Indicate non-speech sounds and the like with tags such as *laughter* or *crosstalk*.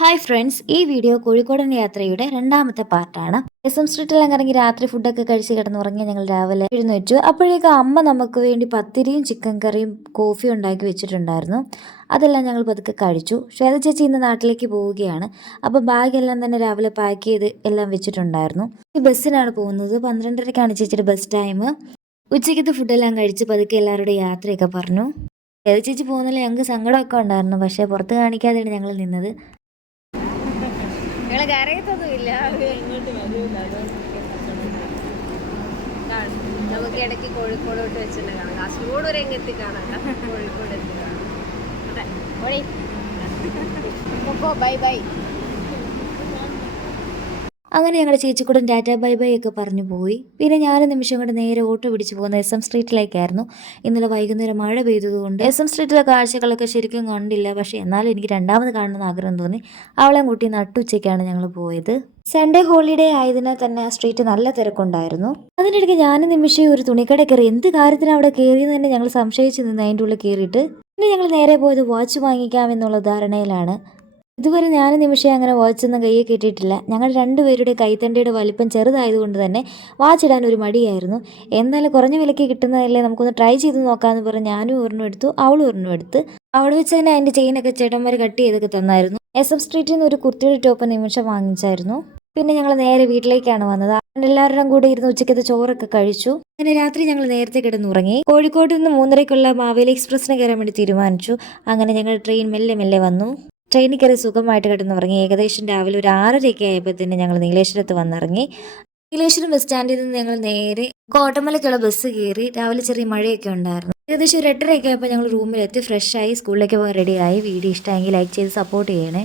Hi friends ഈ video കോഴിക്കോടൻ യാത്രയുടെ രണ്ടാമത്തെ പാർട്ടാണ്. എസ് എം സ്ട്രീറ്റിൽ ഇറങ്ങി രാത്രി ഫുഡൊക്കെ കഴിച്ച് കിടന്നുറങ്ങി ഞങ്ങൾ രാവിലെ എഴുന്നേറ്റു. അപ്പോഴേക്കും അമ്മ നമുക്ക് വേണ്ടി പത്തിരിയും ചിക്കൻ കറിയും കോഫിയും ഉണ്ടാക്കി വെച്ചിട്ടുണ്ടായിരുന്നു. അതെല്ലാം ഞങ്ങൾ പതുക്കെ കഴിച്ചു. ശ്വേത ചേച്ചി ഇന്ന് നാട്ടിലേക്ക് പോവുകയാണ്. അപ്പോൾ ബാഗെല്ലാം തന്നെ രാവിലെ പാക്ക് ചെയ്ത് എല്ലാം വെച്ചിട്ടുണ്ടായിരുന്നു. ഈ ബസ്സിനാണ് പോകുന്നത്. പന്ത്രണ്ടരക്കാണ് ചേച്ചിയുടെ ബസ് ടൈം ഉച്ചയ്ക്കത്തെ ഫുഡെല്ലാം കഴിച്ച് പതുക്കെ എല്ലാവരുടെ യാത്രയൊക്കെ പറഞ്ഞു. ശ്വേത ചേച്ചി പോകുന്നതിൽ ഞങ്ങൾക്ക് സങ്കടമൊക്കെ ഉണ്ടായിരുന്നു. പക്ഷേ പുറത്ത് കാണിക്കാതെയാണ് ഞങ്ങൾ നിന്നത്. ഞങ്ങൾ കരയത്തൊന്നുമില്ല നമുക്ക് ഇടയ്ക്ക് കോഴിക്കോടോട്ട് വെച്ചിട്ട് കാണാം. കാസർഗോഡ് വരെ എങ്ങ് എത്തി കാണാം *laughs* കോഴിക്കോട് എത്തി കാണാം. അതെ. Bye bye. അങ്ങനെ ഞങ്ങളുടെ ചേച്ചിക്കൂടൻ ടാറ്റ ബൈ ബൈ ഒക്കെ പറഞ്ഞു പോയി. പിന്നെ ഞാൻ നിമിഷം കൊണ്ട് നേരെ ഓട്ടോ പിടിച്ച് പോകുന്ന എസ് എം സ്ട്രീറ്റിലേക്കായിരുന്നു. ഇന്നലെ വൈകുന്നേരം മഴ പെയ്തതുകൊണ്ട് എസ് എം സ്ട്രീറ്റിലെ കാഴ്ചകളൊക്കെ ശരിക്കും കണ്ടില്ല. പക്ഷേ എന്നാലും എനിക്ക് രണ്ടാമത് കാണണമെന്ന് ആഗ്രഹം തോന്നി. അവളെയും കൂട്ടി നട്ടുച്ചയ്ക്കാണ് ഞങ്ങൾ പോയത്. സൺഡേ ഹോളിഡേ ആയതിനാൽ തന്നെ ആ സ്ട്രീറ്റ് നല്ല തിരക്കുണ്ടായിരുന്നു. അതിനിടയ്ക്ക് ഞാൻ നിമിഷം ഒരു തുണിക്കട കയറി എന്ത് കാര്യത്തിന് അവിടെ കയറിയെന്ന് തന്നെ ഞങ്ങൾ സംശയിച്ചു നിന്ന് അതിന്റെ ഉള്ളിൽ കയറിയിട്ട്. പിന്നെ ഞങ്ങൾ നേരെ പോയത് വാച്ച് വാങ്ങിക്കാം എന്നുള്ള ധാരണയിലാണ്. ഇതുവരെ ഞാൻ നിമിഷം അങ്ങനെ വാച്ചൊന്നും കയ്യിൽ കിട്ടിയിട്ടില്ല. ഞങ്ങൾ രണ്ടുപേരുടെ കൈത്തണ്ടയുടെ വലിപ്പം ചെറുതായതുകൊണ്ട് തന്നെ വാച്ച് ഇടാൻ ഒരു മടിയായിരുന്നു. എന്നാലും കുറഞ്ഞ വിലയ്ക്ക് കിട്ടുന്നതല്ലേ നമുക്കൊന്ന് ട്രൈ ചെയ്ത് നോക്കാമെന്ന് പറഞ്ഞ് ഞാനും ഒരെണ്ണം എടുത്തു അവളും ഒരെണ്ണം എടുത്ത്. അവിടെ വെച്ച് തന്നെ അതിന്റെ ചെയിനൊക്കെ ചേട്ടന്മാർ കട്ട് ചെയ്തൊക്കെ തന്നായിരുന്നു. എസ് എം സ്ട്രീറ്റിൽ നിന്ന് ഒരു കുർത്തിയുടെ ടോപ്പ് നിമിഷം വാങ്ങിച്ചായിരുന്നു. പിന്നെ ഞങ്ങൾ നേരെ വീട്ടിലേക്കാണ് വന്നത്. എല്ലാവരുടെയും എല്ലാവരും കൂടെ ഇരുന്ന് ഉച്ചക്കത്തെ ചോറൊക്കെ കഴിച്ചു. അങ്ങനെ രാത്രി ഞങ്ങൾ നേരത്തെ കിടന്നുറങ്ങി. കോഴിക്കോട് നിന്ന് മൂന്നരയ്ക്കുള്ള മാവേലി എക്സ്പ്രസ്സിന് കയറാൻ വേണ്ടി തീരുമാനിച്ചു. അങ്ങനെ ഞങ്ങൾ ട്രെയിൻ മെല്ലെ മെല്ലെ വന്നു. ട്രെയിനിൽ കയറി സുഖമായിട്ട് കിടന്നുറങ്ങി. ഏകദേശം രാവിലെ ഒരു ആറരയൊക്കെ ആയപ്പോൾ തന്നെ ഞങ്ങൾ നീലേശ്വരത്ത് വന്നിറങ്ങി. നീലേശ്വരം ബസ് സ്റ്റാൻഡിൽ നിന്ന് ഞങ്ങൾ നേരെ കോട്ടമലയ്ക്കുള്ള ബസ് കയറി രാവിലെ ചെറിയ മഴയൊക്കെ ഉണ്ടായിരുന്നു. ഏകദേശം ഒരു എട്ടരയൊക്കെ ആയപ്പോൾ ഞങ്ങൾ റൂമിലെത്തി ഫ്രഷായി സ്കൂളിലേക്ക് പോകാൻ റെഡിയായി വീഡിയോ ഇഷ്ടമെങ്കിൽ ലൈക്ക് ചെയ്ത് സപ്പോർട്ട് ചെയ്യണേ.